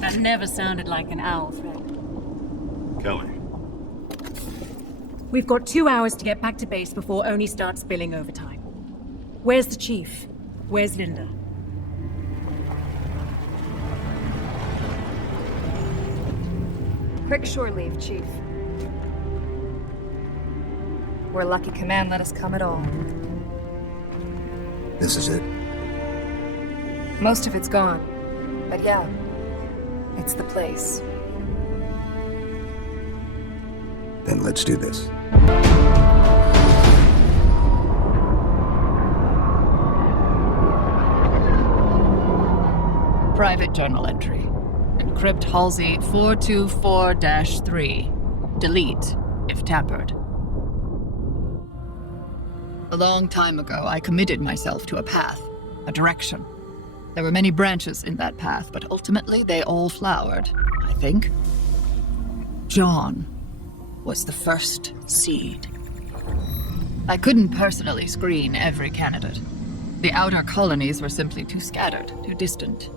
That never sounded like an owl, Fred. Kelly. We've got 2 hours to get back to base before Oni starts billing overtime. Where's the chief? Where's Linda? Quick shore leave, Chief. We're lucky Command let us come at all. This is it? Most of it's gone. But yeah, it's the place. Then let's do this. Private journal entry. Encrypt Halsey 424-3. Delete, if tampered. A long time ago, I committed myself to a path, a direction. There were many branches in that path, but ultimately they all flowered, I think. John was the first seed. I couldn't personally screen every candidate. The outer colonies were simply too scattered, too distant.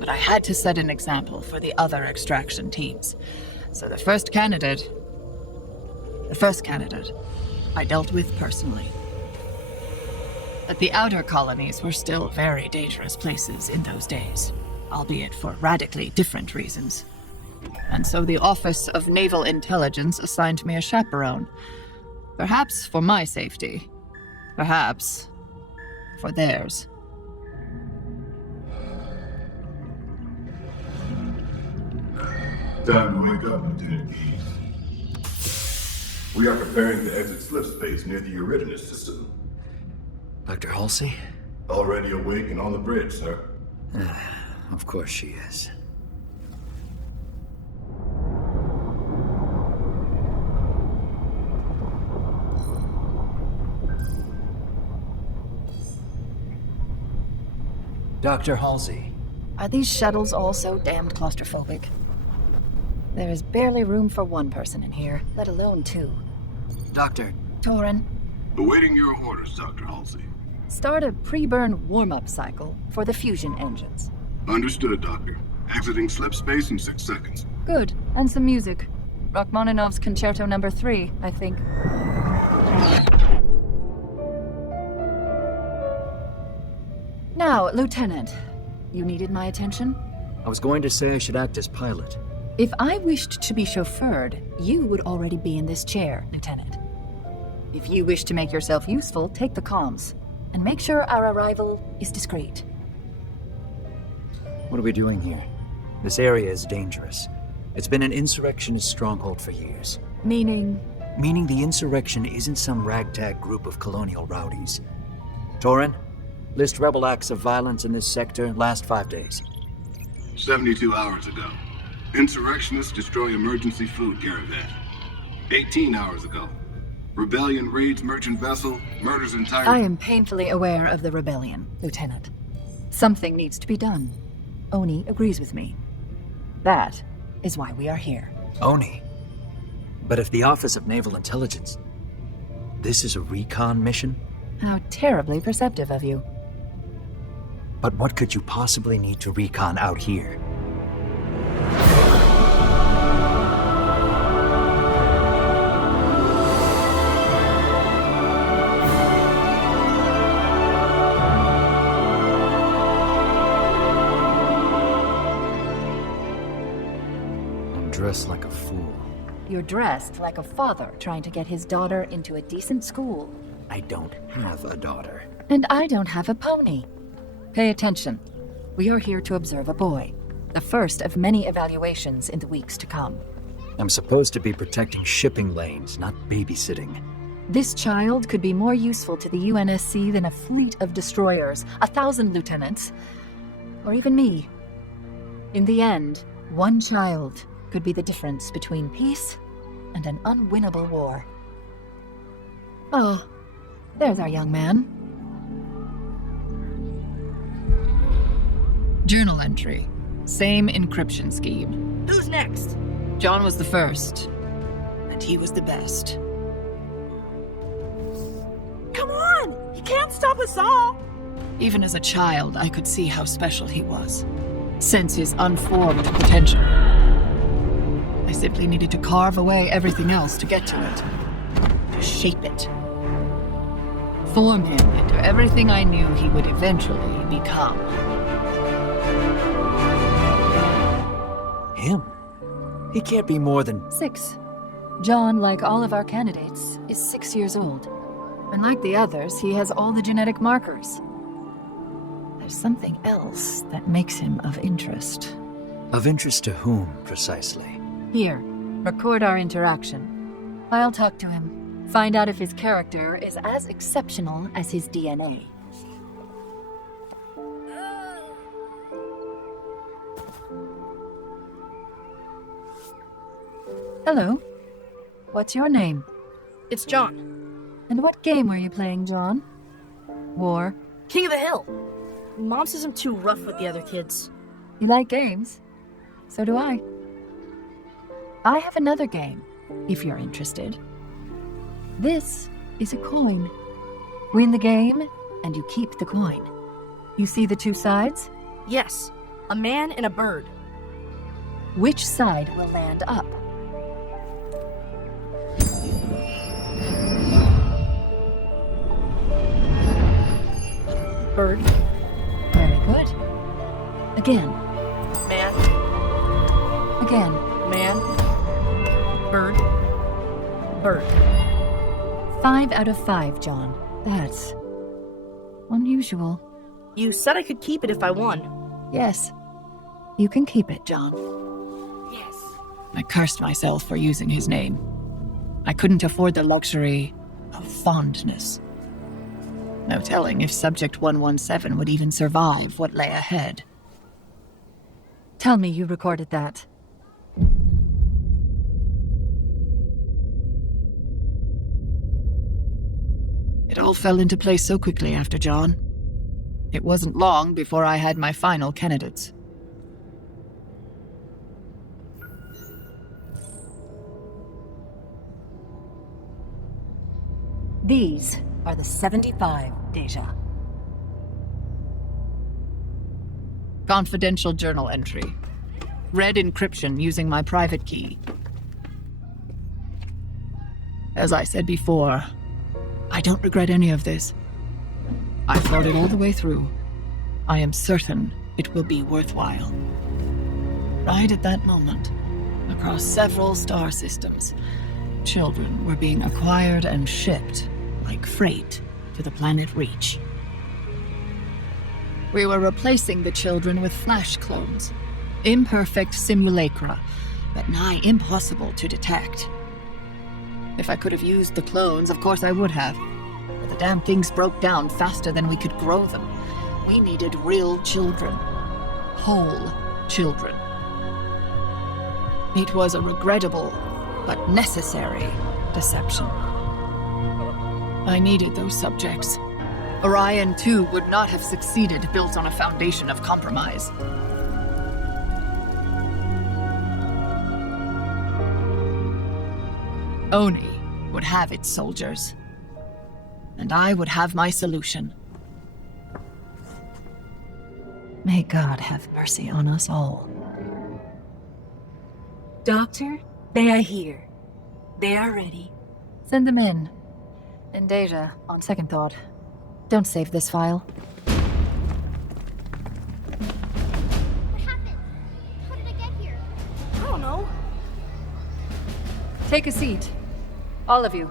But I had to set an example for the other extraction teams. So the first candidate I dealt with personally. But the outer colonies were still very dangerous places in those days, albeit for radically different reasons. And so the Office of Naval Intelligence assigned me a chaperone. Perhaps for my safety. Perhaps for theirs. Time to wake up, Lieutenant Keyes. We are preparing to exit slip space near the Eridanus system. Dr. Halsey? Already awake and on the bridge, sir. Of course she is. Dr. Halsey. Are these shuttles all so damned claustrophobic? There is barely room for one person in here, let alone two. Doctor. Torin, Awaiting your orders, Dr. Halsey. start a pre-burn warm-up cycle for the fusion engines. Understood, Doctor. Exiting slip space in 6 seconds. Good, and some music. Rachmaninoff's Concerto No. 3, I think. Now, Lieutenant, you needed my attention? I was going to say I should act as pilot. If I wished to be chauffeured, you would already be in this chair, Lieutenant. If you wish to make yourself useful, take the comms, and make sure our arrival is discreet. What are we doing here? This area is dangerous. It's been an insurrectionist stronghold for years. Meaning? Meaning the insurrection isn't some ragtag group of colonial rowdies. Torin, list rebel acts of violence in this sector last 5 days. 72 hours ago. Insurrectionists destroy emergency food caravan. 18 hours ago. Rebellion raids merchant vessel, murders entire... I am painfully aware of the rebellion, Lieutenant. Something needs to be done. Oni agrees with me. That is why we are here. Oni. But if the Office of Naval Intelligence... This is a recon mission? How terribly perceptive of you. But what could you possibly need to recon out here? I'm dressed like a fool. You're dressed like a father trying to get his daughter into a decent school. I don't have a daughter. And I don't have a pony. Pay attention. We are here to observe a boy. The first of many evaluations in the weeks to come. I'm supposed to be protecting shipping lanes, not babysitting. This child could be more useful to the UNSC than a fleet of destroyers, 1,000 lieutenants, or even me. In the end, one child could be the difference between peace and an unwinnable war. Oh, there's our young man. Journal entry. Same encryption scheme. Who's next? John was the first, and he was the best. Come on! You can't stop us all! Even as a child, I could see how special he was. Sense his unformed potential. I simply needed to carve away everything else to get to it. To shape it. Form him into everything I knew he would eventually become. Him? He can't be more than... 6. John, like all of our candidates, is 6 years old. And like the others, he has all the genetic markers. There's something else that makes him of interest. Of interest to whom, precisely? Here, record our interaction. I'll talk to him, find out if his character is as exceptional as his DNA. Hello. What's your name? It's John. And what game were you playing, John? War. King of the Hill. Mom says I'm too rough with the other kids. You like games? So do I. I have another game, if you're interested. This is a coin. Win the game, and you keep the coin. You see the two sides? Yes, a man and a bird. Which side will land up? Bird. Very good. Again. Man. Again. Man. Bird. Bird. 5 out of 5, John. That's unusual. You said I could keep it if I won. Yes. You can keep it, John. Yes. I cursed myself for using his name. I couldn't afford the luxury of fondness. No telling if Subject 117 would even survive what lay ahead. Tell me you recorded that. It all fell into place so quickly after John. It wasn't long before I had my final candidates. These are the 75, Deja. Confidential journal entry. Read encryption using my private key. As I said before, I don't regret any of this. I thought it all the way through. I am certain it will be worthwhile. Right at that moment, across several star systems, children were being acquired and shipped like freight to the planet Reach. We were replacing the children with flash clones, imperfect simulacra, but nigh impossible to detect. If I could have used the clones, of course I would have. But the damn things broke down faster than we could grow them. We needed real children. Whole children. It was a regrettable, but necessary deception. I needed those subjects. Orion 2 would not have succeeded built on a foundation of compromise. Oni would have its soldiers. And I would have my solution. May God have mercy on us all. Doctor, they are here. They are ready. Send them in. And Deja, on second thought, don't save this file. What happened? How did I get here? I don't know. Take a seat. All of you.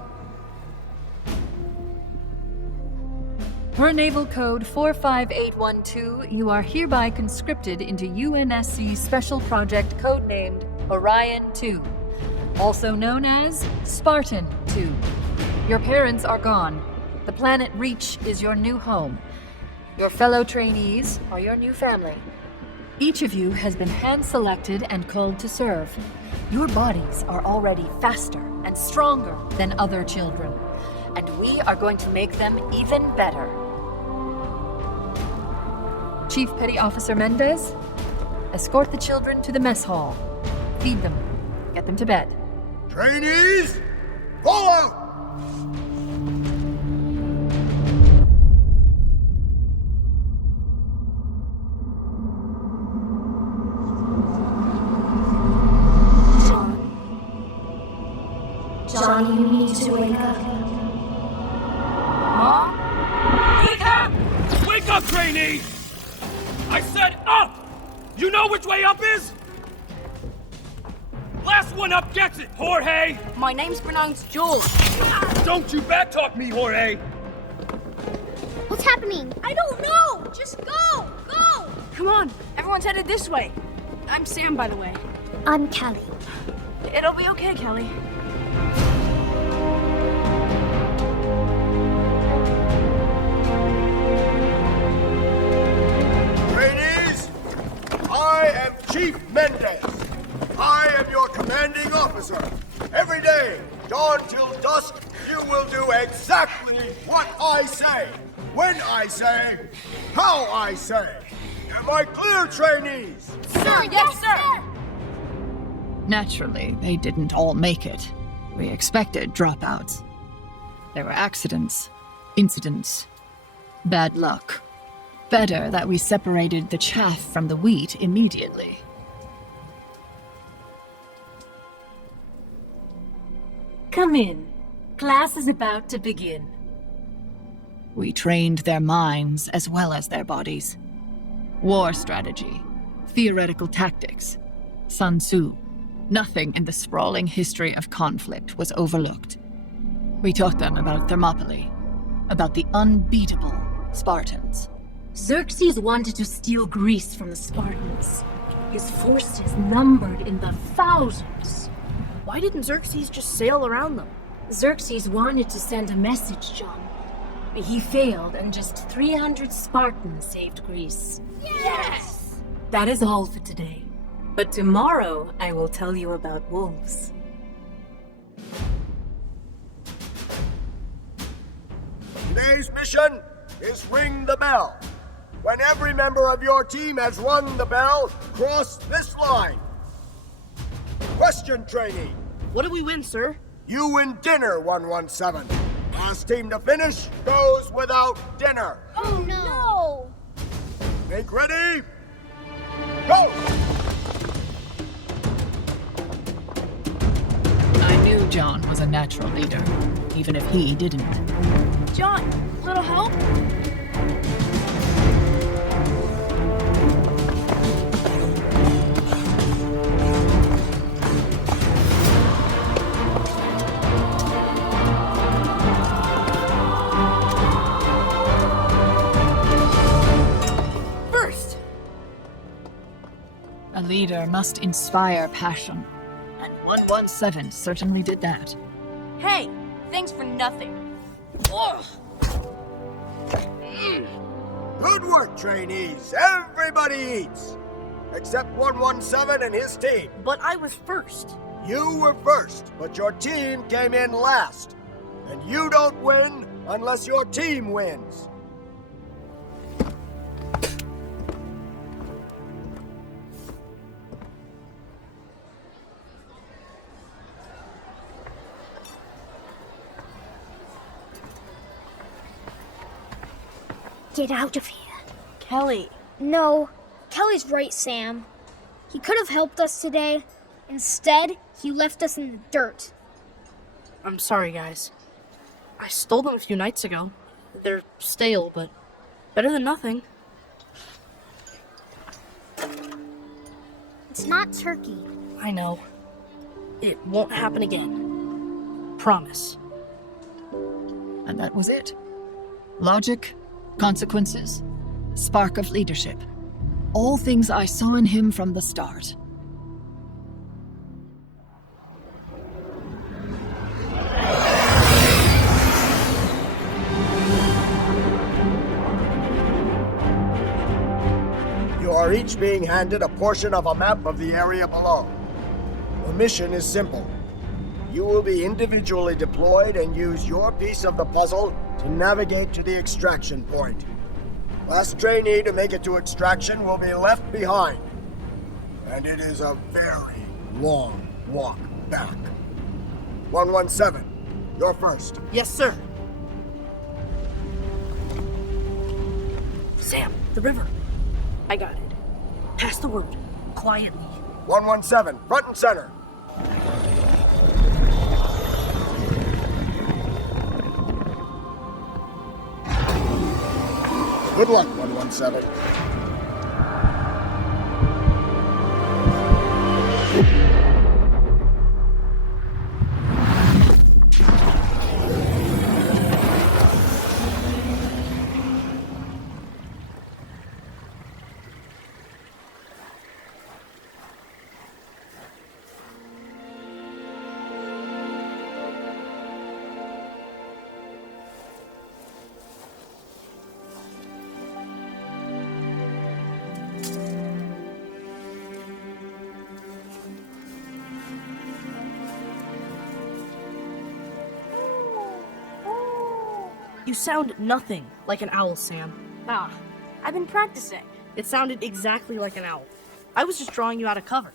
Per Naval Code 45812, you are hereby conscripted into UNSC Special Project codenamed Orion 2, also known as Spartan 2. Your parents are gone. The planet Reach is your new home. Your fellow trainees are your new family. Each of you has been hand-selected and called to serve. Your bodies are already faster and stronger than other children, and we are going to make them even better. Chief Petty Officer Mendez. Escort the children to the mess hall. Feed them. Get them to bed. Trainees, fall out! Johnny, you need to wake up. Wake up! Wake up, trainee! I said up! You know which way up is? Last one up gets it, Jorge! My name's pronounced Jules. Don't you backtalk me, Jorge! What's happening? I don't know! Just go! Go! Come on, everyone's headed this way. I'm Sam, by the way. I'm Callie. It'll be okay, Kelly. Trainees, I am Chief Mendez. I am your commanding officer. Every day, dawn till dusk, you will do exactly what I say, when I say, how I say. Am I clear, trainees? Sir, yes, sir! Naturally, they didn't all make it. We expected dropouts. There were accidents, incidents, bad luck. Better that we separated the chaff from the wheat immediately. Come in. Class is about to begin. We trained their minds as well as their bodies. War strategy, theoretical tactics, Sun Tzu. Nothing in the sprawling history of conflict was overlooked. We taught them about Thermopylae, about the unbeatable Spartans. Xerxes wanted to steal Greece from the Spartans. His forces numbered in the thousands. Why didn't Xerxes just sail around them? Xerxes wanted to send a message, John. He failed, and just 300 Spartans saved Greece. Yes! That is all for today. But tomorrow, I will tell you about wolves. Today's mission is ring the bell. When every member of your team has rung the bell, cross this line. Question, trainee. What do we win, sir? You win dinner, 117. Last team to finish goes without dinner. Oh no! Make ready. Go! I knew John was a natural leader, even if he didn't. John, little help? First! A leader must inspire passion, and 117 certainly did that. Hey, thanks for nothing. Ugh. Good work, trainees. Everybody eats. Except 117 and his team. But I was first. You were first, but your team came in last. And you don't win unless your team wins. Get out of here. Kelly. No, Kelly's right, Sam. He could have helped us today. Instead, he left us in the dirt. I'm sorry, guys. I stole them a few nights ago. They're stale, but better than nothing. It's not turkey. I know. It won't happen again. Promise. And that was it. Logic, consequences, spark of leadership. All things I saw in him from the start. You are each being handed a portion of a map of the area below. The mission is simple. You will be individually deployed and use your piece of the puzzle to navigate to the extraction point. Last trainee to make it to extraction will be left behind. And it is a very long walk back. 117, you're first. Yes, sir. Sam, the river. I got it. Pass the word. Quietly. 117, front and center. Good luck, 117. You sound nothing like an owl, Sam. Ah, I've been practicing. It sounded exactly like an owl. I was just drawing you out of cover.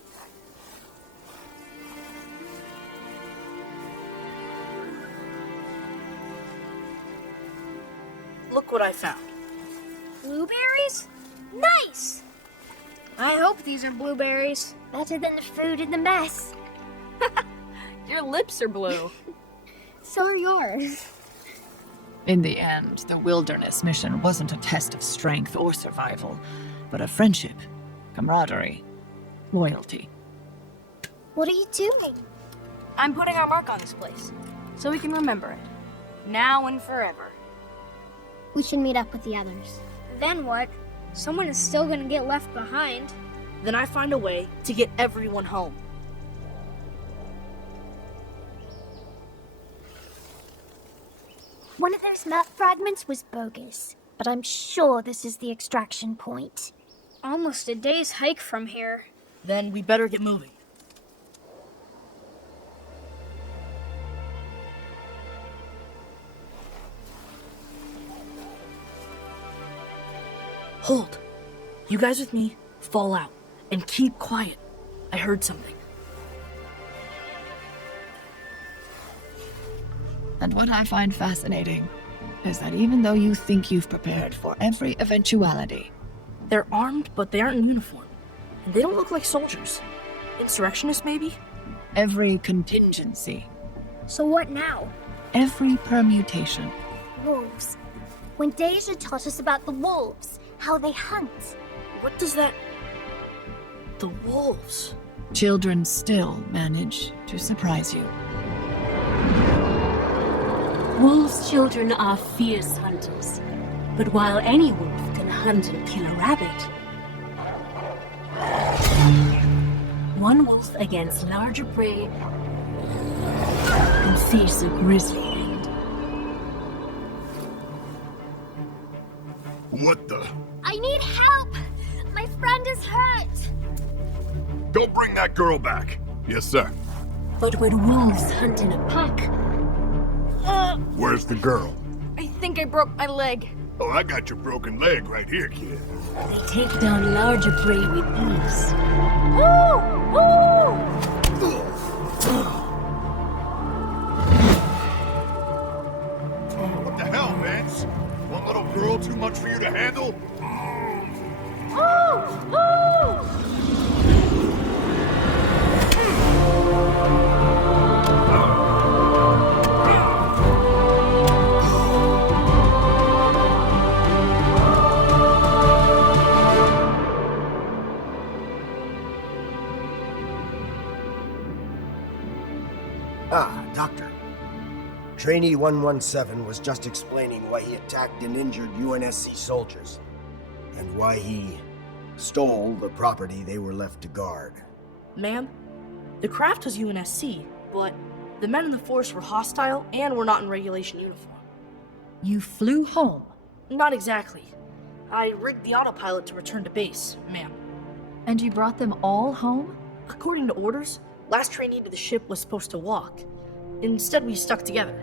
Look what I found. Blueberries? Nice! I hope these are blueberries. Better than the food in the mess. Your lips are blue. So are yours. In the end, the wilderness mission wasn't a test of strength or survival, but of friendship, camaraderie, loyalty. What are you doing? I'm putting our mark on this place, so we can remember it. Now and forever. We should meet up with the others. Then what? Someone is still gonna get left behind. Then I find a way to get everyone home. One of those map fragments was bogus, but I'm sure this is the extraction point. Almost a day's hike from here. Then we better get moving. Hold. You guys with me, fall out, and keep quiet. I heard something. And what I find fascinating is that even though you think you've prepared for every eventuality, They're armed, but they aren't in uniform. And they don't look like soldiers. Insurrectionists, maybe? every contingency, So what now? every permutation, Wolves. When Deja taught us about the wolves, how they hunt. What does that... The wolves. children still manage to surprise you. Wolves' children are fierce hunters. But while any wolf can hunt and kill a rabbit, one wolf against larger prey can face a grizzly hand. What the? I need help! My friend is hurt! Go bring that girl back. Yes, sir. But when wolves hunt in a pack, Where's the girl? I think I broke my leg. Oh, I got your broken leg right here, kid. they take down larger prey with ease. What the hell, Vance? One little girl too much for you to handle? Ah, Doctor. Trainee 117 was just explaining why he attacked and injured UNSC soldiers, and why he stole the property they were left to guard. Ma'am, the craft was UNSC, but the men in the force were hostile and were not in regulation uniform. You flew home, Not exactly. I rigged the autopilot to return to base, ma'am. and you brought them all home? According to orders, last trainee to the ship was supposed to walk. Instead, we stuck together.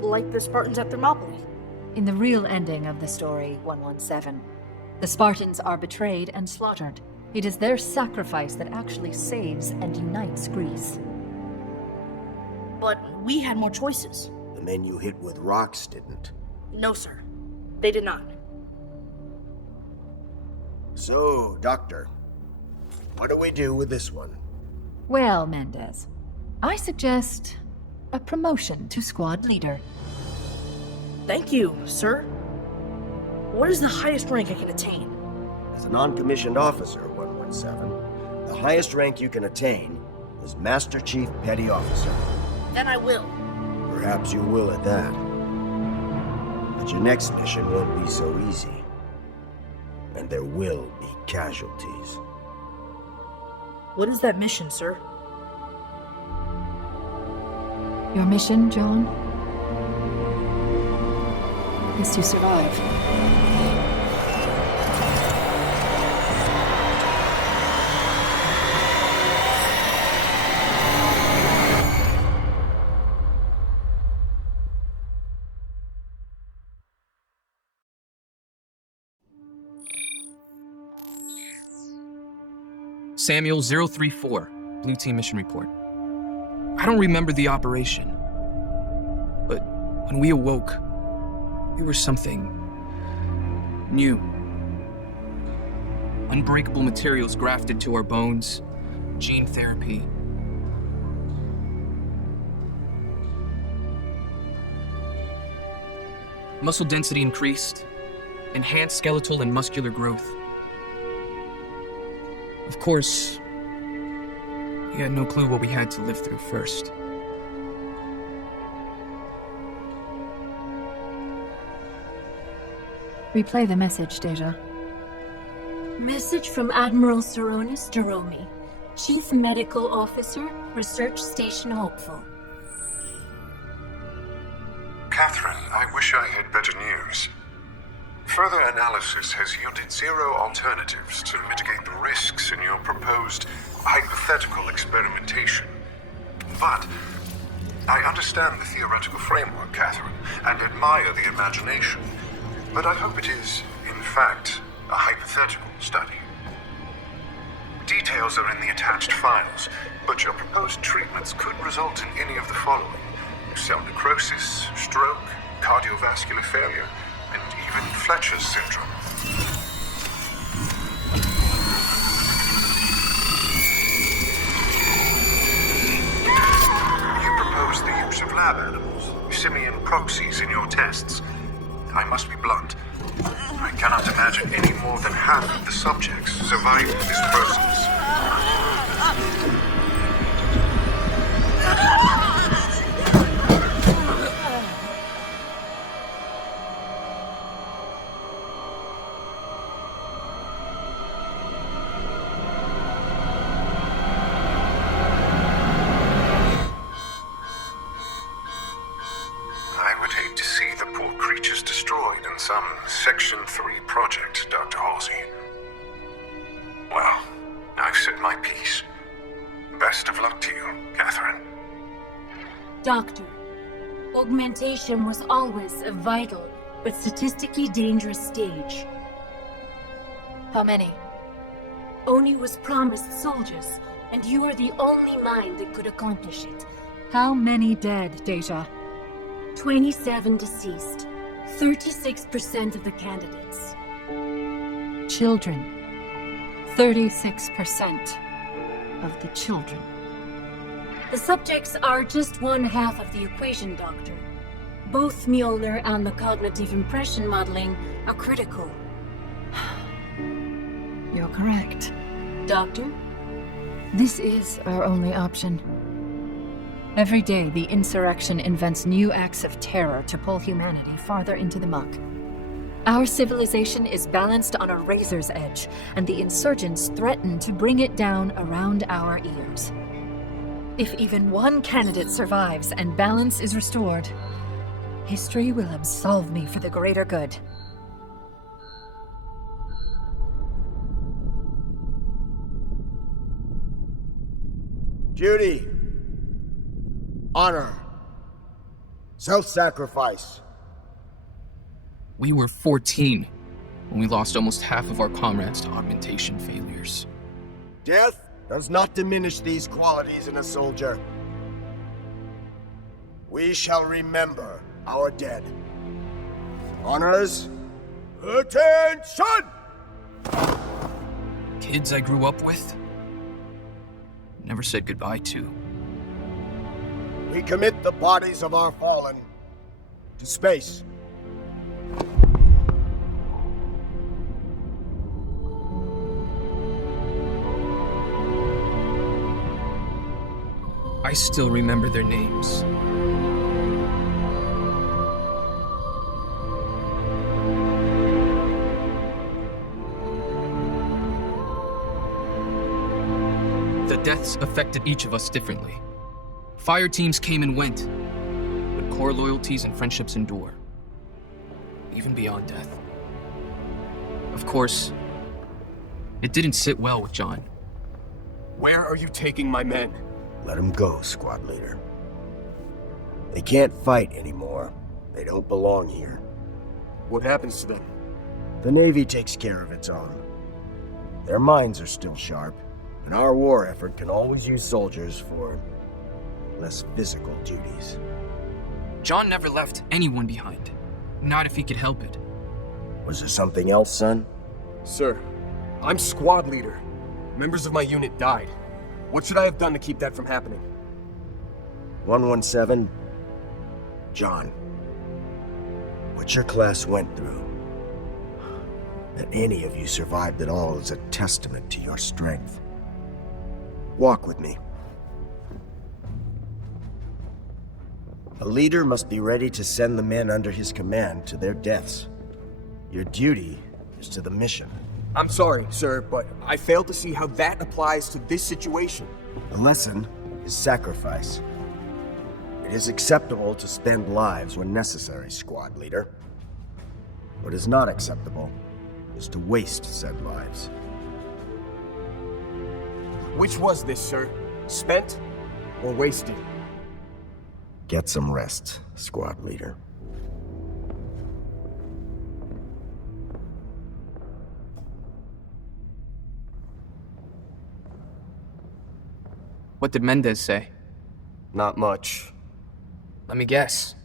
Like the Spartans at Thermopylae. In the real ending of the story, 117, the Spartans are betrayed and slaughtered. It is their sacrifice that actually saves and unites Greece. But we had more choices. The men you hit with rocks didn't. No, sir. They did not. So, Doctor, what do we do with this one? Well, Mendez, I suggest a promotion to squad leader. Thank you, sir. What is the highest rank I can attain? As a non-commissioned officer, 117, the highest rank you can attain is Master Chief Petty Officer. Then I will. Perhaps you will at that. But your next mission won't be so easy. And there will be casualties. What is that mission, sir? Your mission, John, is to survive. Samuel 034, Blue Team Mission Report. I don't remember the operation, but when we awoke, we were something new. Unbreakable materials grafted to our bones, gene therapy. Muscle density increased, enhanced skeletal and muscular growth. Of course, we had no clue what we had to live through first. Replay the message, Deja. Message from Admiral Saronis Jeromi, Chief Medical Officer, Research Station Hopeful. Catherine, I wish I had better news. Further analysis has yielded zero alternatives to mitigate the risks in your proposed hypothetical experimentation. But I understand the theoretical framework, Catherine, and admire the imagination. But I hope it is, in fact, a hypothetical study. Details are in the attached files, but your proposed treatments could result in any of the following: cell necrosis, stroke, cardiovascular failure, and even Fletcher's syndrome. You proposed the use of lab animals, simian proxies, in your tests. I must be blunt. I cannot imagine any more than half of the subjects surviving this process. I would hate to see the poor creatures destroyed in some Section 3 project, Dr. Halsey. Well, I've said my piece. Best of luck to you, Catherine. Doctor, augmentation was always a vital but statistically dangerous stage. How many? Oni was promised soldiers, and you are the only mind that could accomplish it. How many dead, Deja? 27 deceased. 36% of the candidates. Children. 36% of the children. The subjects are just one half of the equation, Doctor. Both Mjolnir and the cognitive impression modeling are critical. You're correct. Doctor? This is our only option. Every day, the insurrection invents new acts of terror to pull humanity farther into the muck. Our civilization is balanced on a razor's edge, and the insurgents threaten to bring it down around our ears. If even one candidate survives and balance is restored, history will absolve me for the greater good. Duty, honor, self-sacrifice. We were 14 when we lost almost half of our comrades to augmentation failures. Death does not diminish these qualities in a soldier. We shall remember our dead. Honors, attention! Kids I grew up with, never said goodbye to. We commit the bodies of our fallen to space. I still remember their names. The deaths affected each of us differently. Fire teams came and went, but core loyalties and friendships endure, even beyond death. Of course, it didn't sit well with John. Where are you taking my men? Let them go, squad leader. They can't fight anymore. They don't belong here. What happens to them? The Navy takes care of its own. Their minds are still sharp, and our war effort can always use soldiers for less physical duties. John never left anyone behind. Not if he could help it. Was there something else, son? Sir, I'm squad leader. Members of my unit died. What should I have done to keep that from happening? 117, John. What your class went through, that any of you survived at all, is a testament to your strength. Walk with me. A leader must be ready to send the men under his command to their deaths. Your duty is to the mission. I'm sorry, sir, but I failed to see how that applies to this situation. The lesson is sacrifice. It is acceptable to spend lives when necessary, squad leader. What is not acceptable is to waste said lives. Which was this, sir? Spent or wasted? Get some rest, squad leader. What did Mendez say? Not much. Let me guess.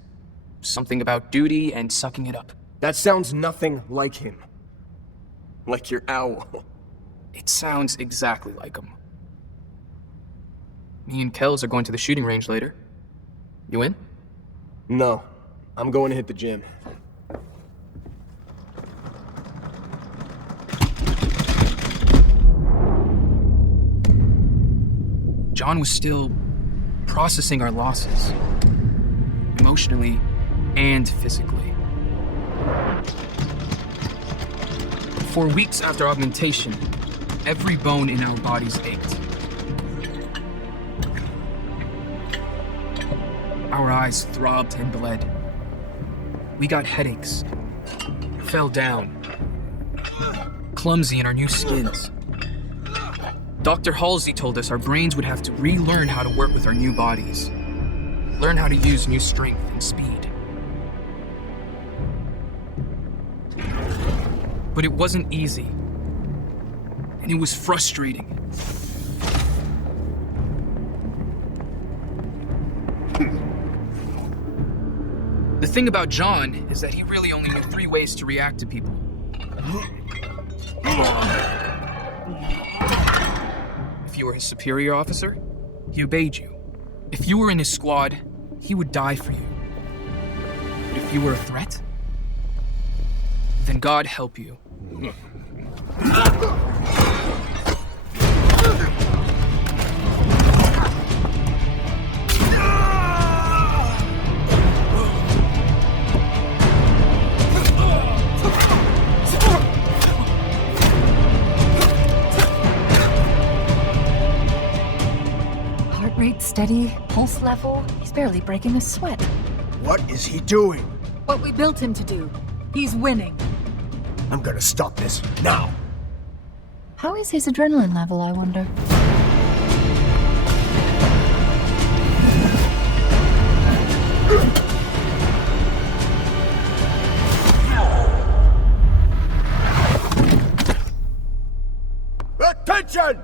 Something about duty and sucking it up. That sounds nothing like him. Like your owl. It sounds exactly like him. Me and Kells are going to the shooting range later. You in? No. I'm going to hit the gym. John was still processing our losses. Emotionally and physically. For weeks after augmentation, every bone in our bodies ached. Our eyes throbbed and bled. We got headaches, fell down, clumsy in our new skins. Dr. Halsey told us our brains would have to relearn how to work with our new bodies, learn how to use new strength and speed. But it wasn't easy, and it was frustrating. The thing about John is that he really only knew 3 ways to react to people. If you were his superior officer, he obeyed you. If you were in his squad, he would die for you. But if you were a threat, then God help you. Rate steady, pulse level. He's barely breaking a sweat. What is he doing? What we built him to do. He's winning. I'm gonna stop this now. How is his adrenaline level, I wonder? Attention!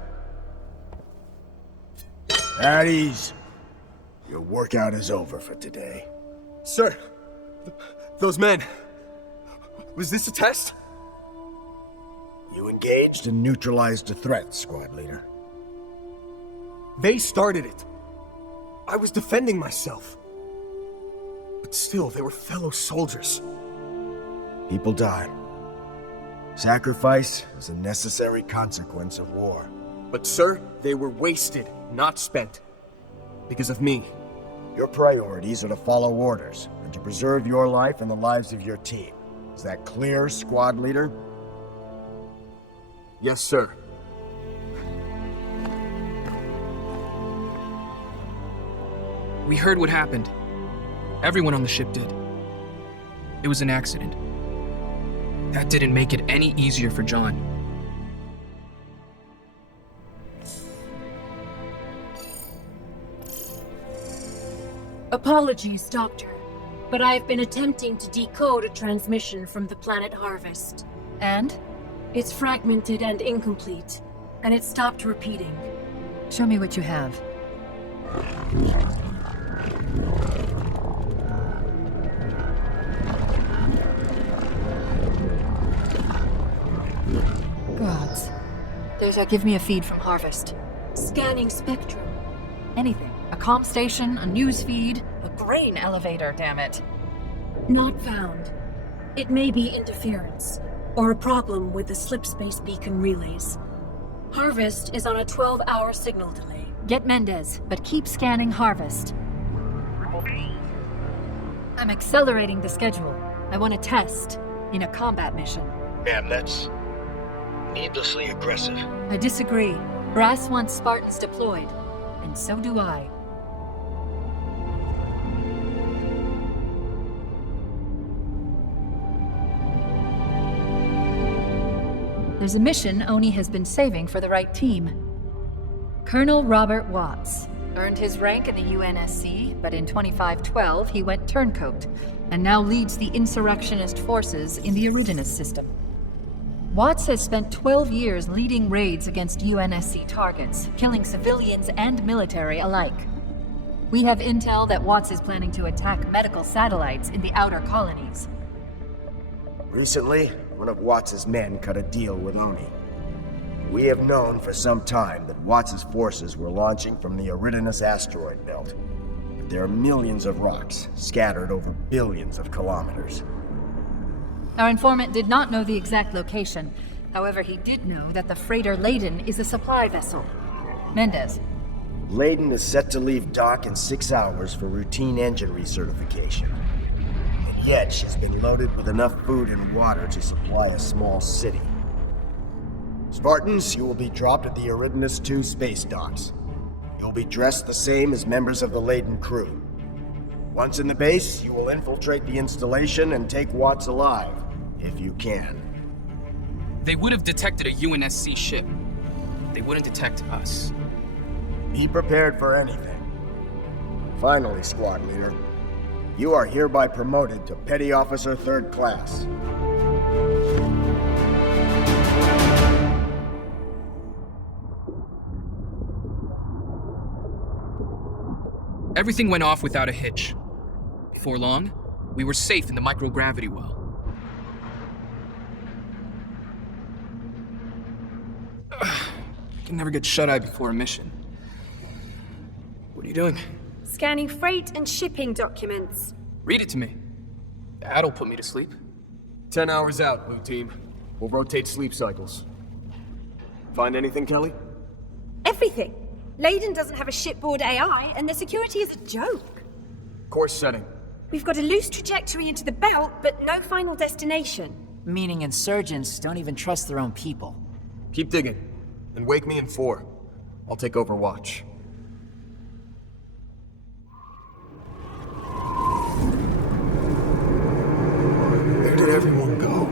At ease. Your workout is over for today. Sir, those men. Was this a test? You engaged and neutralized the threat, squad leader. They started it. I was defending myself. But still, they were fellow soldiers. People die. Sacrifice is a necessary consequence of war. But sir, they were wasted, not spent. Because of me. Your priorities are to follow orders, and to preserve your life and the lives of your team. Is that clear, squad leader? Yes, sir. We heard what happened. Everyone on the ship did. It was an accident. That didn't make it any easier for John. Apologies, Doctor, but I've been attempting to decode a transmission from the planet Harvest. And? It's fragmented and incomplete, and it stopped repeating. Show me what you have. Gods. Give me a feed from Harvest. Scanning spectrum. Anything. A comm station, a news feed, a grain elevator, damn it. Not found. It may be interference, or a problem with the slipspace beacon relays. Harvest is on a 12-hour signal delay. Get Mendez, but keep scanning Harvest. I'm accelerating the schedule. I want to test in a combat mission. Ma'am, that's needlessly aggressive. I disagree. Brass wants Spartans deployed, and so do I. There's a mission Oni has been saving for the right team. Colonel Robert Watts earned his rank in the UNSC, but in 2512 he went turncoat, and now leads the insurrectionist forces in the Eridanus system. Watts has spent 12 years leading raids against UNSC targets, killing civilians and military alike. We have intel that Watts is planning to attack medical satellites in the outer colonies. Recently, one of Watts' men cut a deal with Oni. We have known for some time that Watts' forces were launching from the Eridanus asteroid belt. But there are millions of rocks scattered over billions of kilometers. Our informant did not know the exact location. However, he did know that the freighter Leyden is a supply vessel. Mendez. Leyden is set to leave dock in 6 hours for routine engine recertification. And yet, she's been loaded with enough food and water to supply a small city. Spartans, you will be dropped at the Eridanus II space docks. You'll be dressed the same as members of the Leyden crew. Once in the base, you will infiltrate the installation and take Watts alive, if you can. They would have detected a UNSC ship. They wouldn't detect us. Be prepared for anything. Finally, squad leader, you are hereby promoted to Petty Officer 3rd Class. Everything went off without a hitch. Before long, we were safe in the microgravity well. Can never get shut-eye before a mission. What are you doing? Scanning freight and shipping documents. Read it to me. That'll put me to sleep. 10 hours out, Blue Team. We'll rotate sleep cycles. Find anything, Kelly? Everything. Leyden doesn't have a shipboard AI, and the security is a joke. Course setting. We've got a loose trajectory into the belt, but no final destination. Meaning insurgents don't even trust their own people. Keep digging, and wake me in 4. I'll take over watch. Where did everyone go?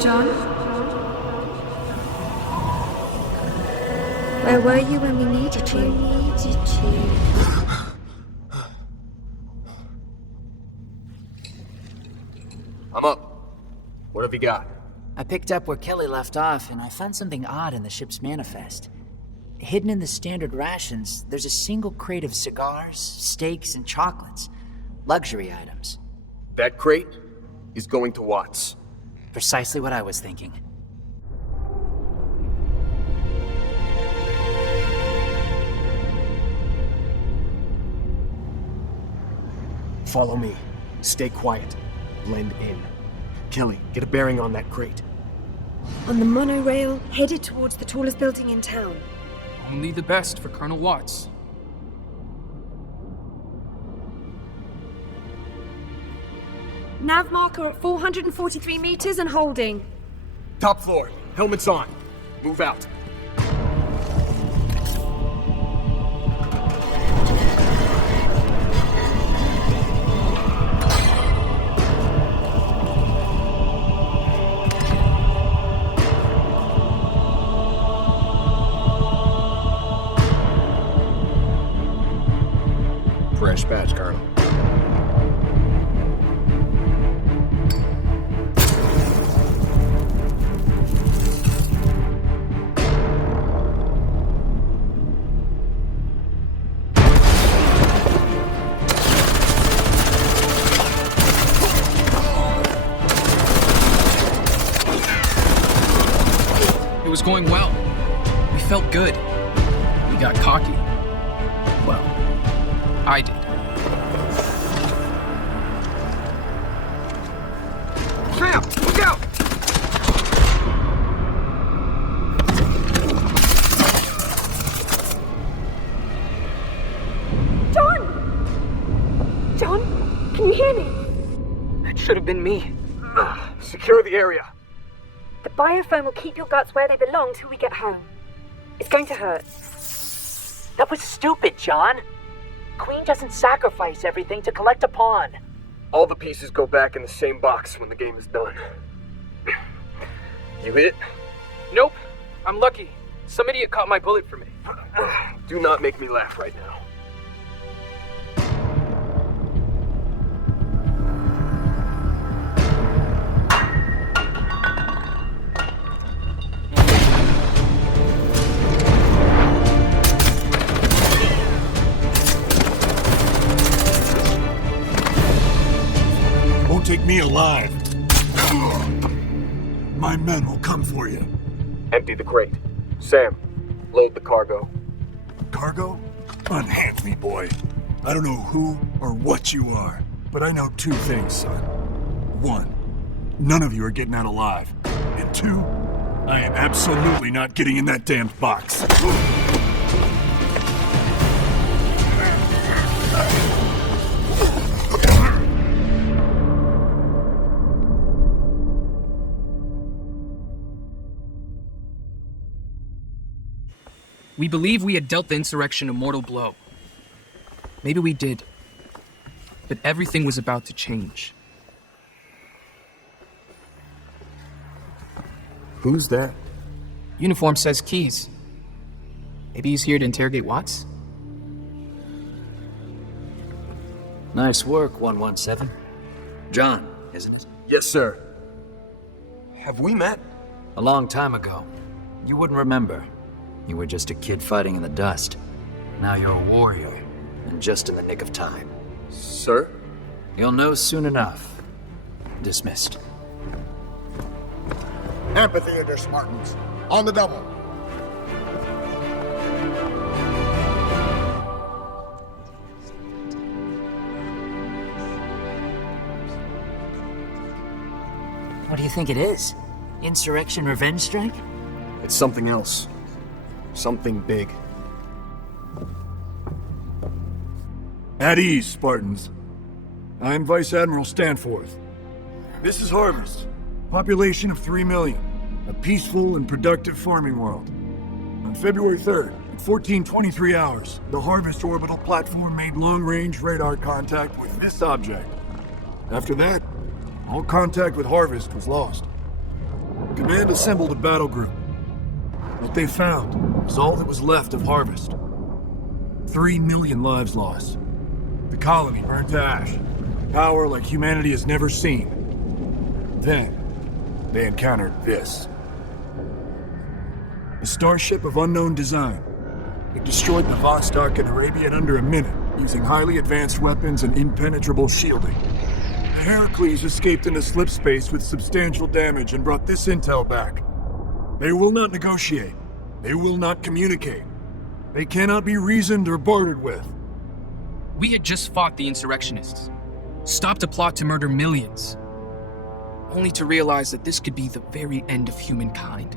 John? Where were you when we needed you? I'm up. What have you got? I picked up where Kelly left off, and I found something odd in the ship's manifest. Hidden in the standard rations, there's a single crate of cigars, steaks, and chocolates. Luxury items. That crate is going to Watts. Precisely what I was thinking. Follow me. Stay quiet. Blend in. Kelly, get a bearing on that crate. On the monorail, headed towards the tallest building in town. Only the best for Colonel Watts. Nav marker at 443 meters and holding. Top floor. Helmets on. Move out. Fresh batch, Colonel. It was going well. We felt good. We got cocky. Well, I did. Sam, look out! John! John, can you hear me? That should have been me. Secure the area. The biofoam will keep your guts where they belong till we get home. It's going to hurt. That was stupid, John. Queen doesn't sacrifice everything to collect a pawn. All the pieces go back in the same box when the game is done. You hit? Nope. I'm lucky. Some idiot caught my bullet for me. Do not make me laugh right now. Take me alive. My men will come for you. Empty the crate. Sam, load the cargo. Cargo? Unhand me, boy. I don't know who or what you are, but I know two things, son. One, none of you are getting out alive. And two, I am absolutely not getting in that damned box. We believe we had dealt the insurrection a mortal blow. Maybe we did. But everything was about to change. Who's that? Uniform says Keys. Maybe he's here to interrogate Watts? Nice work, 117. John, isn't it? Yes, sir. Have we met? A long time ago. You wouldn't remember. You were just a kid fighting in the dust. Now you're a warrior, and just in the nick of time. Sir? You'll know soon enough. Dismissed. Amphitheater Spartans, on the double. What do you think it is? Insurrection revenge strike? It's something else. Something big. At ease, Spartans. I'm Vice Admiral Stanforth. This is Harvest. Population of 3 million. A peaceful and productive farming world. On February 3rd, at 14:23 hours, the Harvest orbital platform made long-range radar contact with this object. After that, all contact with Harvest was lost. Command assembled a battle group. What they found was all that was left of Harvest. 3 million lives lost. The colony burned to ash. Power like humanity has never seen. Then, they encountered this. A starship of unknown design. It destroyed the Vostok and Arabia in under a minute, using highly advanced weapons and impenetrable shielding. The Heracles escaped into slip space with substantial damage and brought this intel back. They will not negotiate. They will not communicate. They cannot be reasoned or bartered with. We had just fought the insurrectionists, stopped a plot to murder millions, only to realize that this could be the very end of humankind.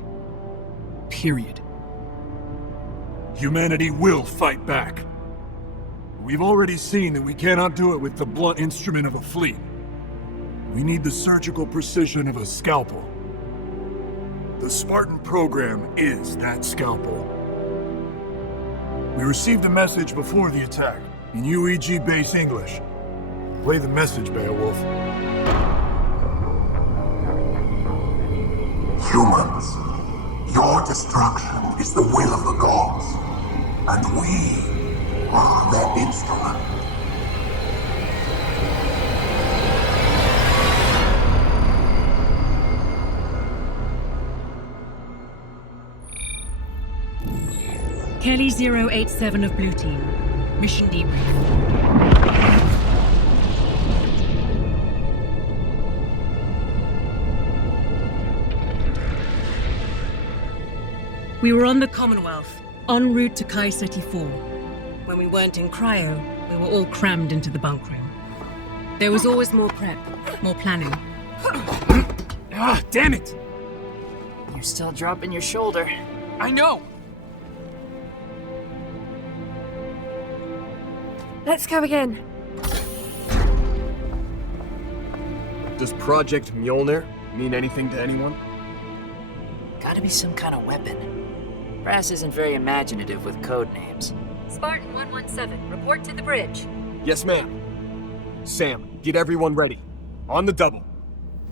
Period. Humanity will fight back. We've already seen that we cannot do it with the blunt instrument of a fleet. We need the surgical precision of a scalpel. The Spartan program is that scalpel. We received a message before the attack, in UEG base English. Play the message, Beowulf. Humans, your destruction is the will of the gods, and we are their instrument. Kelly 087 of Blue Team. Mission debrief. We were on the Commonwealth, en route to Kai City 4. When we weren't in cryo, we were all crammed into the bunk room. There was always more prep, more planning. Ah, damn it! You're still dropping your shoulder. I know! Let's go again. Does Project Mjolnir mean anything to anyone? Gotta be some kind of weapon. Brass isn't very imaginative with code names. Spartan 117, report to the bridge. Yes, ma'am. Sam, get everyone ready. On the double.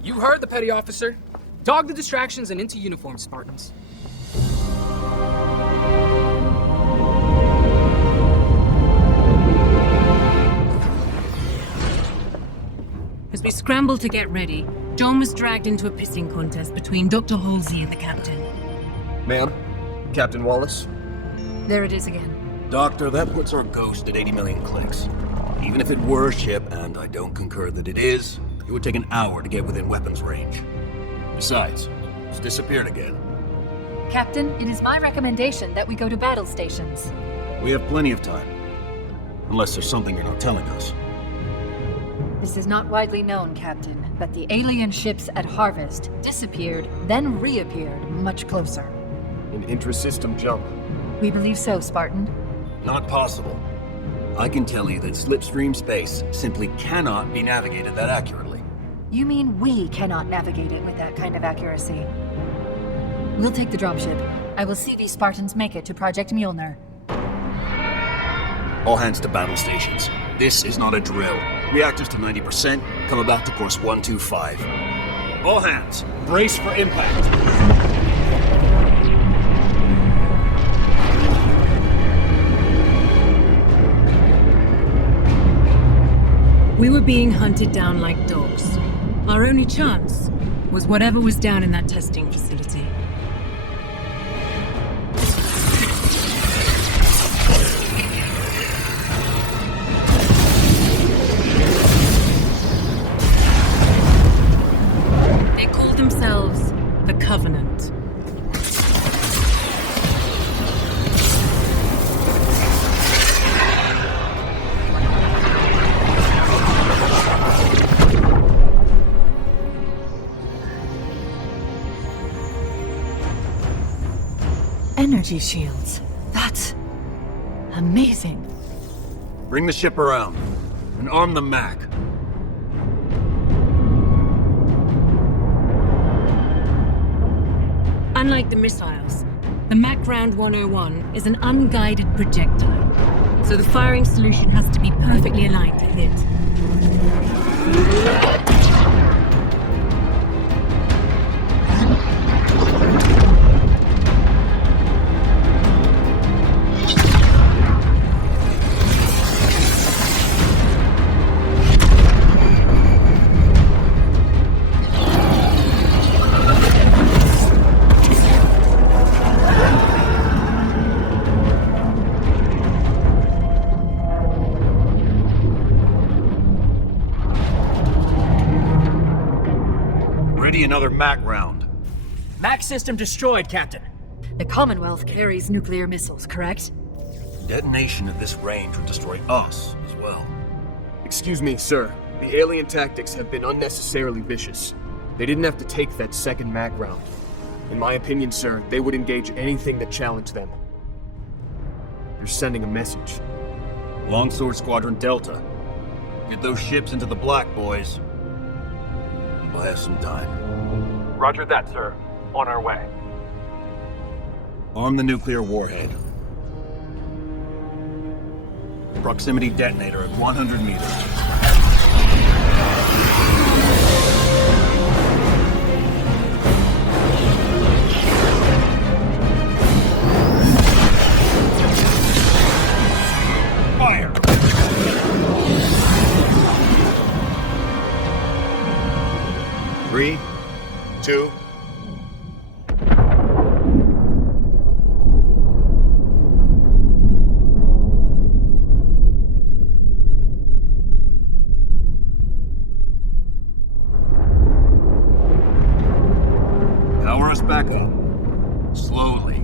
You heard the petty officer. Dog the distractions and into uniform, Spartans. As we scrambled to get ready, John was dragged into a pissing contest between Dr. Halsey and the captain. Ma'am, Captain Wallace. There it is again. Doctor, that puts our ghost at 80 million clicks. Even if it were a ship, and I don't concur that it is, it would take an hour to get within weapons range. Besides, it's disappeared again. Captain, it is my recommendation that we go to battle stations. We have plenty of time. Unless there's something you're not telling us. This is not widely known, Captain, but the alien ships at Harvest disappeared, then reappeared much closer. An intra-system jump. We believe so, Spartan. Not possible. I can tell you that slipstream space simply cannot be navigated that accurately. You mean we cannot navigate it with that kind of accuracy? We'll take the dropship. I will see these Spartans make it to Project Mjolnir. All hands to battle stations. This is not a drill. Reactors to 90%. Come about to course 125. All hands, brace for impact. We were being hunted down like dogs. Our only chance was whatever was down in that testing facility. They called themselves the Covenant. Energy shields. That's amazing. Bring the ship around and arm the Mac. Unlike the missiles, the Mac Round 101 is an unguided projectile, so the firing solution has to be perfectly aligned to hit. Ready another MAC round. MAC system destroyed, Captain. The Commonwealth carries nuclear missiles, correct? Detonation at this range would destroy us as well. Excuse me, sir. The alien tactics have been unnecessarily vicious. They didn't have to take that second MAC round. In my opinion, sir, they would engage anything that challenged them. You're sending a message. Longsword Squadron Delta. Get those ships into the black, boys. Buy us some time. Roger that, sir. On our way. Arm the nuclear warhead. Proximity detonator at 100 meters. Fire! 3, 2. Power us back then. Slowly.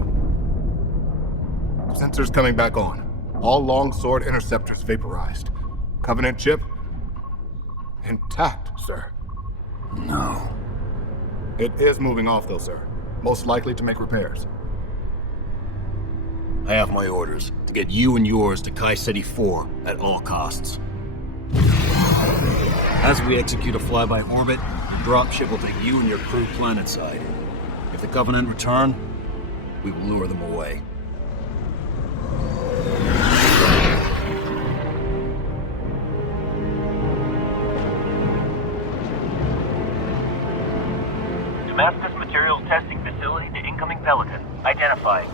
Sensors coming back on. All Longsword interceptors vaporized. Covenant chip? Intact, sir. No. It is moving off, though, sir. Most likely to make repairs. I have my orders to get you and yours to Kai City 4 at all costs. As we execute a flyby orbit, the dropship will take you and your crew planetside. If the Covenant return, we will lure them away. Damascus Materials Testing Facility to incoming Pelican. Identifying.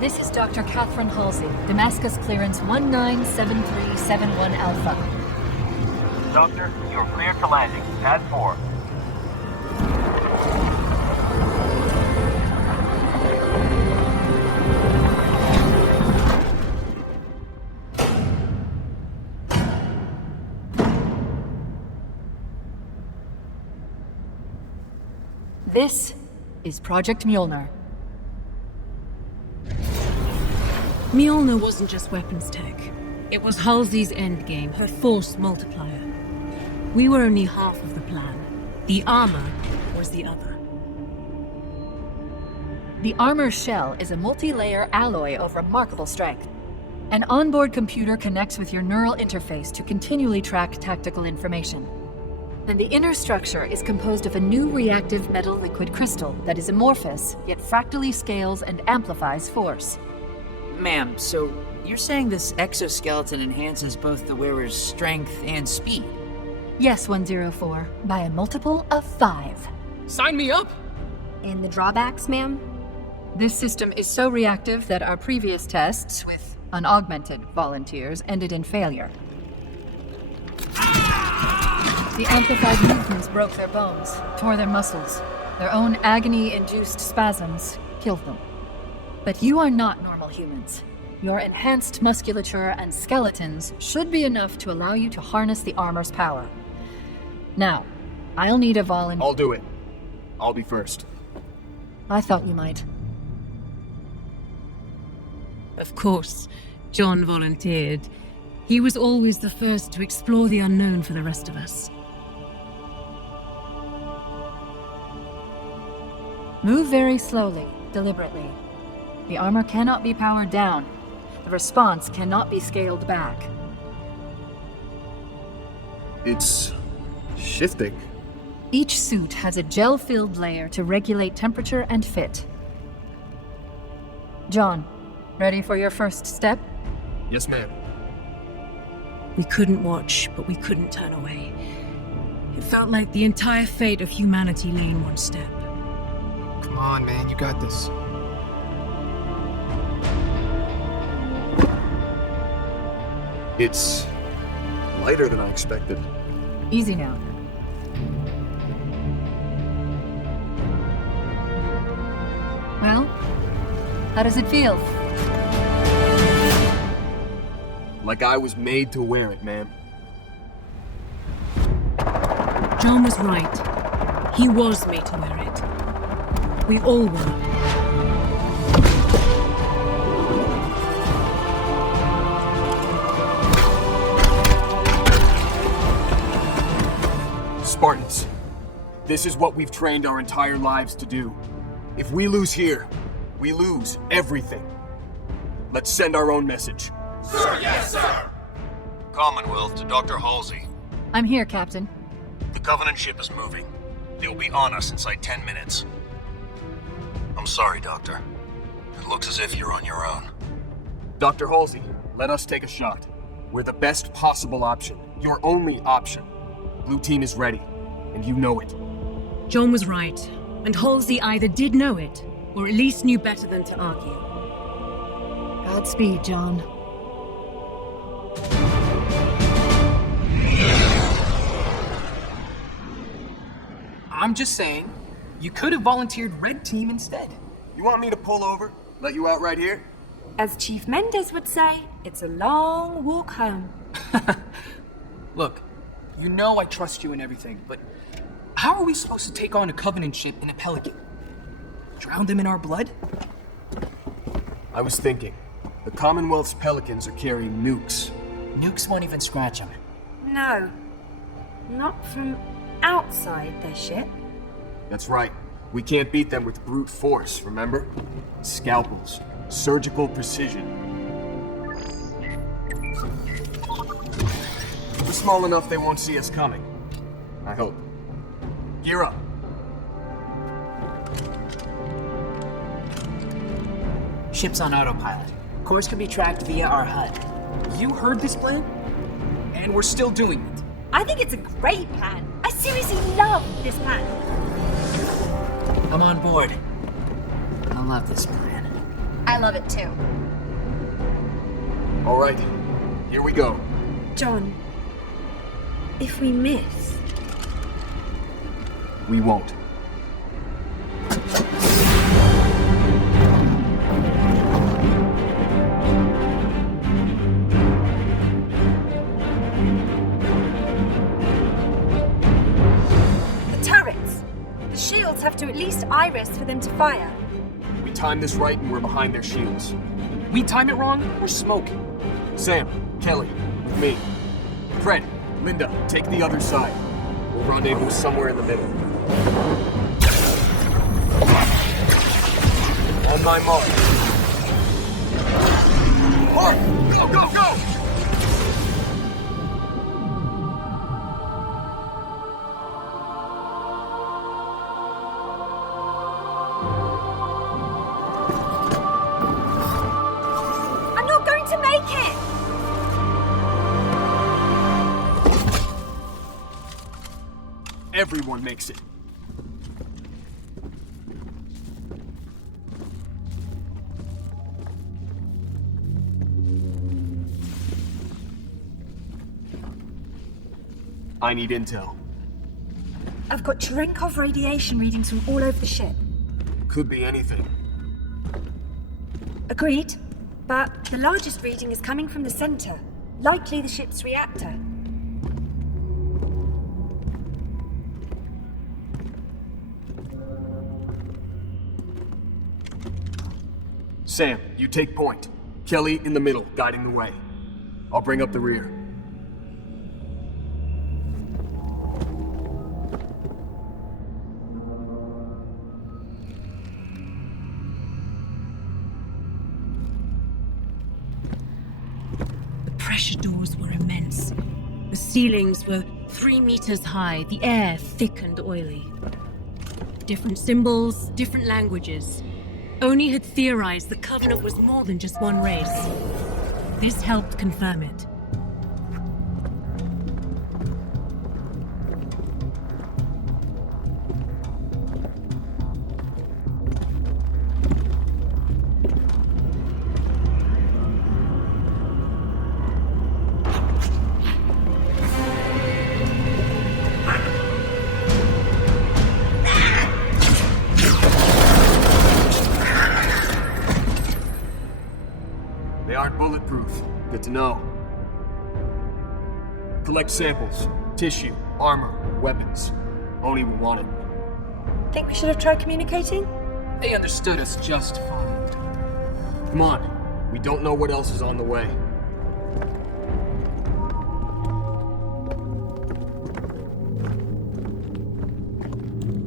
This is Dr. Catherine Halsey, Damascus clearance 197371 Alpha. Doctor, you are cleared to landing. Pad 4. This is Project Mjolnir. Mjolnir wasn't just weapons tech. It was Halsey's endgame, her force multiplier. We were only half of the plan. The armor was the other. The armor shell is a multi-layer alloy of remarkable strength. An onboard computer connects with your neural interface to continually track tactical information. And the inner structure is composed of a new reactive metal liquid crystal that is amorphous, yet fractally scales and amplifies force. Ma'am, so you're saying this exoskeleton enhances both the wearer's strength and speed? Yes, 104, by a multiple of 5. Sign me up! And the drawbacks, ma'am? This system is so reactive that our previous tests with unaugmented volunteers ended in failure. The amplified movements broke their bones, tore their muscles. Their own agony-induced spasms killed them. But you are not normal humans. Your enhanced musculature and skeletons should be enough to allow you to harness the armor's power. Now, I'll need a volunteer. I'll do it. I'll be first. I thought you might. Of course, John volunteered. He was always the first to explore the unknown for the rest of us. Move very slowly, deliberately. The armor cannot be powered down. The response cannot be scaled back. It's shifting. Each suit has a gel-filled layer to regulate temperature and fit. John, ready for your first step? Yes, ma'am. We couldn't watch, but we couldn't turn away. It felt like the entire fate of humanity lay in one step. Come on, man, you got this. It's lighter than I expected. Easy now. Well, how does it feel? Like I was made to wear it, ma'am. John was right. He was made to wear it. We all were. Spartans, this is what we've trained our entire lives to do. If we lose here, we lose everything. Let's send our own message. Sir, yes, sir! Commonwealth to Dr. Halsey. I'm here, Captain. The Covenant ship is moving. They'll be on us inside 10 minutes. I'm sorry, Doctor. It looks as if you're on your own. Dr. Halsey, let us take a shot. We're the best possible option. Your only option. Blue team is ready, and you know it. John was right, and Halsey either did know it, or at least knew better than to argue. Godspeed, John. I'm just saying, you could have volunteered Red Team instead. You want me to pull over? Let you out right here? As Chief Mendes would say, it's a long walk home. Look, you know I trust you and everything, but how are we supposed to take on a Covenant ship in a Pelican? Drown them in our blood? I was thinking, the Commonwealth's Pelicans are carrying nukes. Nukes won't even scratch them. No, not from outside their ship. That's right. We can't beat them with brute force, remember? Scalpels. Surgical precision. We're small enough they won't see us coming. I hope. Gear up. Ship's on autopilot. Course can be tracked via our HUD. You heard this plan? And we're still doing it. I think it's a great plan. I seriously love this plan. I'm on board. I love this plan. I love it too. All right, here we go. John, if we miss... We won't. The turrets! The shields have to at least iris for them to fire. We time this right and we're behind their shields. We time it wrong, we're smoking. Sam, Kelly, with me. Fred, Linda, take the other side. We'll rendezvous somewhere in the middle. On my mark. Mark! Go, go, go! I'm not going to make it! Everyone makes it. I need intel. I've got Cherenkov radiation readings from all over the ship. Could be anything. Agreed. But the largest reading is coming from the center. Likely the ship's reactor. Sam, you take point. Kelly in the middle, guiding the way. I'll bring up the rear. The pressure doors were immense. The ceilings were 3 meters high, the air thick and oily. Different symbols, different languages. Oni had theorized that Covenant was more than just one race. This helped confirm it. They aren't bulletproof. Good to know. Collect samples. Tissue, armor, weapons. Oni will want it. Think we should have tried communicating? They understood us just fine. Come on. We don't know what else is on the way.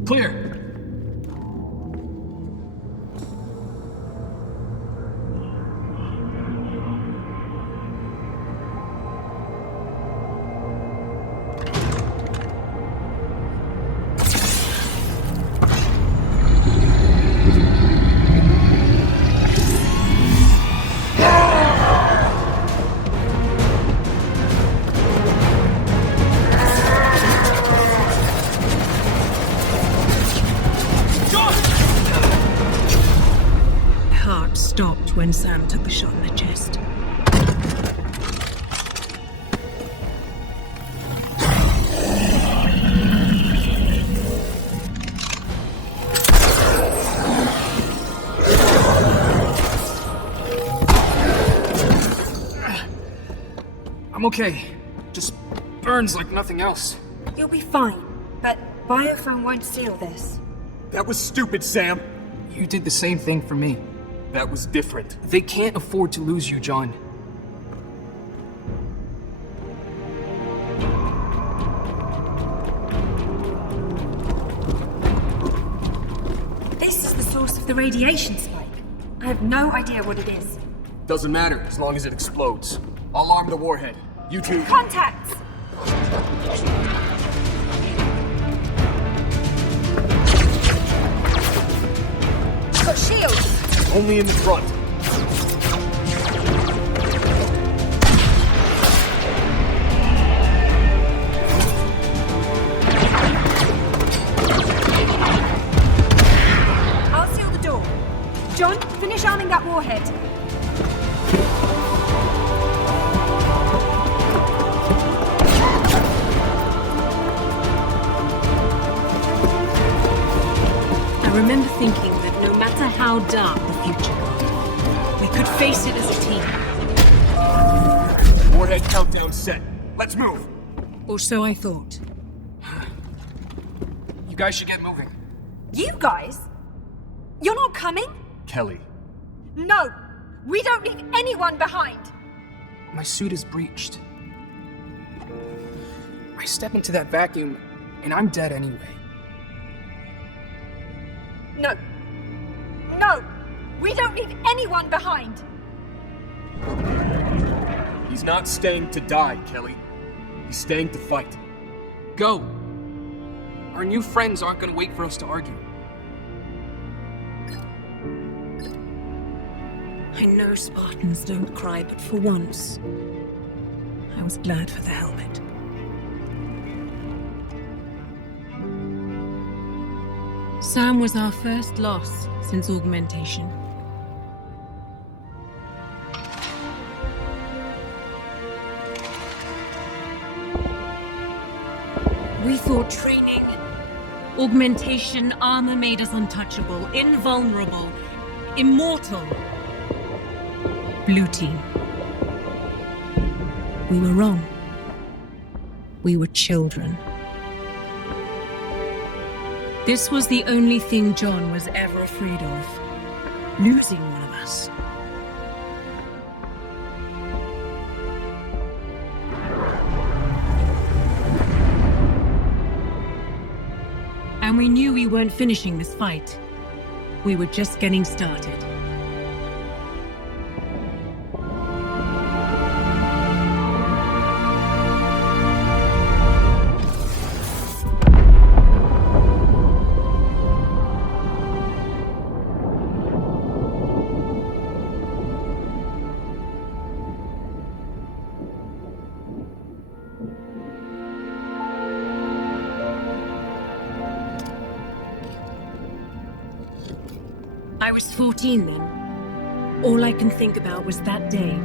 Clear. Stopped when Sam took the shot in the chest. I'm okay. Just burns like nothing else. You'll be fine, but Biofilm won't seal this. That was stupid, Sam. You did the same thing for me. That was different. They can't afford to lose you, John. This is the source of the radiation spike. I have no idea what it is. Doesn't matter, as long as it explodes. I'll arm the warhead. You two... Contacts! Got shields! Only in the front. I'll seal the door. John, finish arming that warhead. I remember thinking that no matter how dark the future got, we could face it as a team. Warhead countdown set. Let's move. Or so I thought. You guys should get moving. You guys? You're not coming? Kelly. No! We don't leave anyone behind! My suit is breached. I step into that vacuum, and I'm dead anyway. No. No! We don't leave anyone behind! He's not staying to die, Kelly. He's staying to fight. Go! Our new friends aren't gonna wait for us to argue. I know Spartans don't cry, but for once, I was glad for the helmet. Sam was our first loss since augmentation. We thought training, augmentation, armor made us untouchable, invulnerable, immortal. Blue team. We were wrong. We were children. This was the only thing John was ever afraid of. Losing one of us. And we knew we weren't finishing this fight. We were just getting started. I was 14 then. All I can think about was that day.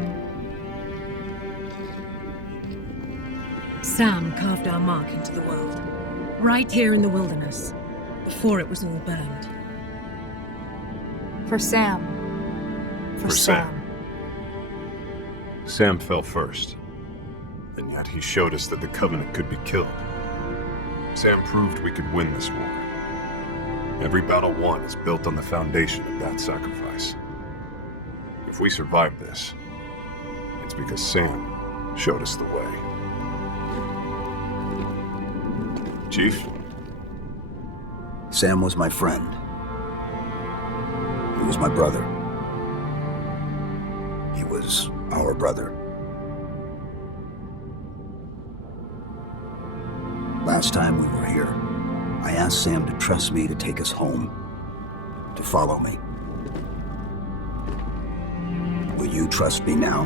Sam carved our mark into the world. Right here in the wilderness. Before it was all burned. For Sam. For Sam. Sam fell first. And yet he showed us that the Covenant could be killed. Sam proved we could win this war. Every battle won is built on the foundation of that sacrifice. If we survive this, it's because Sam showed us the way. Chief? Sam was my friend. He was my brother. He was our brother. Last time we were here, I asked Sam to trust me to take us home, to follow me. Will you trust me now?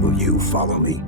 Will you follow me?